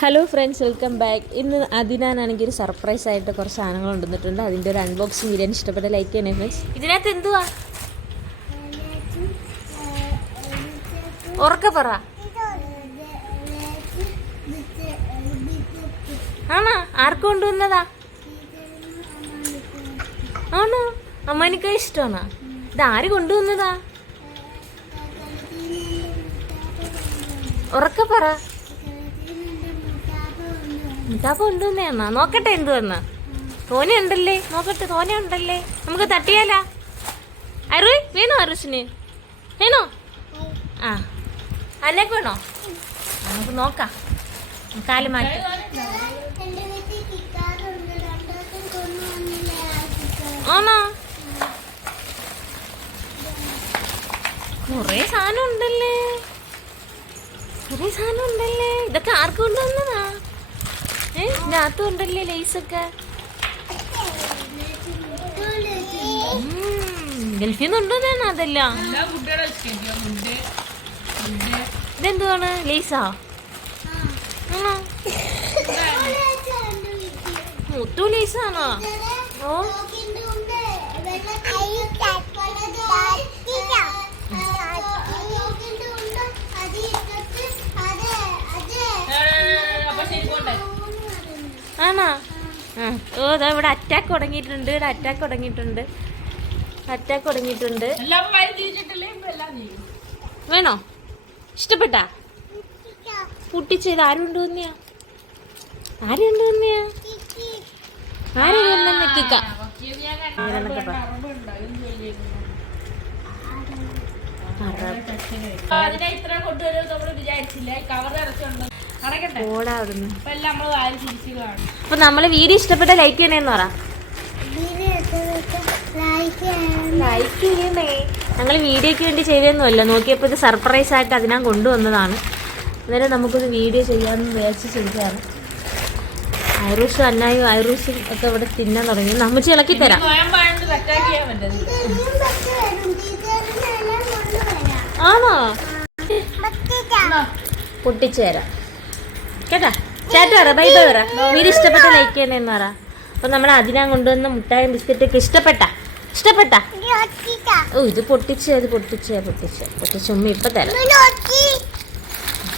Hello friends welcome back ഇന്ന് അതിനാണെങ്കിൽ ഒരു surprise ആയിട്ട് കുറച്ച് സാധനങ്ങൾ കൊണ്ടുവന്നിട്ടുണ്ട്. അതിന്റെ ഒരു അൺബോക്സിംഗ് വീഡിയോ ഇഷ്ടപ്പെട്ട ലൈക്ക് ചെയ്യണേ ഫ്രണ്ട്സ് ഇതിനകത്ത് എന്തുവാ? ഉറക്ക പറ. ആണോ? ആർക്ക് കൊണ്ടുവന്നതാ? ആണോ? അമ്മാനിക്ക് ഇഷ്ടമാണോ? ഇത് ആര് കൊണ്ടുവന്നതാ? ഉറക്ക പറ. മുട്ടാപ്പ കൊണ്ടുവന്നേന്നാ നോക്കട്ടെ എന്തുവന്നാ. തോന ഉണ്ടല്ലേ? നോക്കട്ടെ തോന ഉണ്ടല്ലേ? നമുക്ക് തട്ടിയാലാ. അരു വേണോ അരുഷിന്? വേണോ? ആ. അല്ലേക്ക് വേണോ? നമുക്ക് നോക്കാം. കാൽ മാറ്റി. ആണോ? കൊറേ സാധനം ഉണ്ടല്ലേ? കൊറേ സാധനം ഉണ്ടല്ലേ? ഇതൊക്കെ ആർക്ക് കൊണ്ടുവന്നതാ? ഇതിനകത്തും ഉണ്ടല്ലേ ലേസൊക്കെ ഗൾഫിൽ നിന്ന് കൊണ്ടുവന്നേന്നാ അതെല്ലാം ഇതെന്തുവാണ്? ലേസാ? ആണോ? മുത്തു ലേസാണോ? ഓ. ആണോ ഓ ദാ ഇവിടെ അറ്റാക്ക് തുടങ്ങിയിട്ടുണ്ട് ഇവിടെ അറ്റാക്ക് തുടങ്ങിയിട്ടുണ്ട് അറ്റാക്ക് തുടങ്ങിയിട്ടുണ്ട് വേണോ? ഇഷ്ടപ്പെട്ടാ? പൊട്ടിച്ചത് ആരും തന്നെയാ ആരും തന്നെയാ ആരും കിക്ക. ഇങ്ങനെന്നൊക്കെ പറ. അതിനെ ഇത്ര കൊണ്ടുവരുമെന്ന് നമ്മൾ വിചാരിച്ചില്ല? കവർ ഇറച്ചുണ്ട് ഓടാ അവിടുന്ന്. അപ്പൊ എല്ലാം നമ്മൾ വീഡിയോ ഇഷ്ടപ്പെട്ട ലൈക്ക് ചെയ്യണേന്ന് പറ. ലൈക്ക് ചെയ്യണേ. ഞങ്ങൾ വീഡിയോക്ക് വേണ്ടി ചെയ്തതൊന്നുമല്ല. നോക്കിയപ്പോൾ ഇത് സർപ്രൈസ് ആയിട്ട് അതിനാ കൊണ്ടുവന്നതാണ്. അന്നേരം നമുക്കൊരു വീഡിയോ ചെയ്യാമെന്ന് വിചാരിച്ച് ചെയ്തതാണ്. ഐറൂസ് അന്നായും ഐറൂസ് ഒക്കെ ഇവിടെ തിന്നാൻ തുടങ്ങി. നമ്മച്ച് ഇളക്കി തരാം. ആണോ? പൊട്ടിച്ചു തരാം. കേട്ടാ? ചേട്ടാ പറ ബൈ ബൈ പറ. വീട് ഇഷ്ടപ്പെട്ട ലൈക്ക് ചെയ്യണേന്ന് പറ. അപ്പൊ നമ്മൾ അതിനാ കൊണ്ടുവന്ന മുട്ടായും ബിസ്ക്കറ്റൊക്കെ ഇഷ്ടപ്പെട്ട? ഇഷ്ടപ്പെട്ട? ഓ ഇത് പൊട്ടിച്ച് ഇത് പൊട്ടിച്ച് പൊട്ടിച്ച്. പൊട്ടിച്ച് ഉമ്മ ഇപ്പൊ തരാം.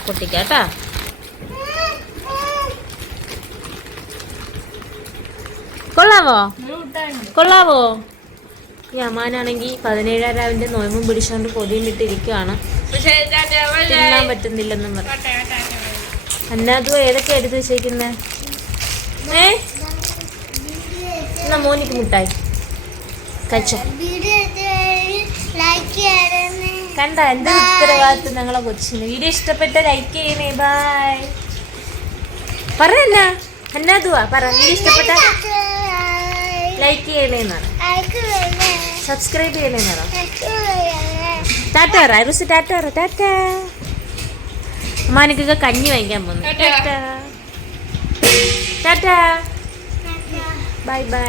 പൊട്ടിക്കാട്ടാ കൊള്ളാവോ? കൊള്ളാവോ? ഈ അമ്മാനാണെങ്കിൽ പതിനേഴാം രാവിന്റെ നോയമ്പും പിടിച്ചോണ്ട് പൊതിയും വിട്ടിരിക്കുകയാണ് പറ്റുന്നില്ലെന്നും പറഞ്ഞു അന്നാതും ഏതൊക്കെ എടുത്ത് വെച്ചേക്കുന്നത് ഏ? എന്നാ മോനിക്ക് മുട്ടായി. കച്ച കണ്ട എന്റെ ഉത്തരവാദിത്വം ഞങ്ങളെ കൊച്ചിന്. വീഡിയോ ഇഷ്ടപ്പെട്ട ലൈക്ക് ചെയ്യണേ. ബായ് പറ എന്നാ അന്നാതുവാ പറ. വീഡിയോ ഇഷ്ടപ്പെട്ട ലൈക്ക് ചെയ്യണേന്നാണ് സബ്സ്ക്രൈബ് ചെയ്യണേന്നാണോ ടാറ്റ പറ. ടാറ്റ പറ. ടാറ്റ. അമ്മാനിക്കൊക്കെ കഞ്ഞി വാങ്ങിക്കാൻ പോകുന്നു ടാറ്റാ. ടാറ്റ. Bye bye.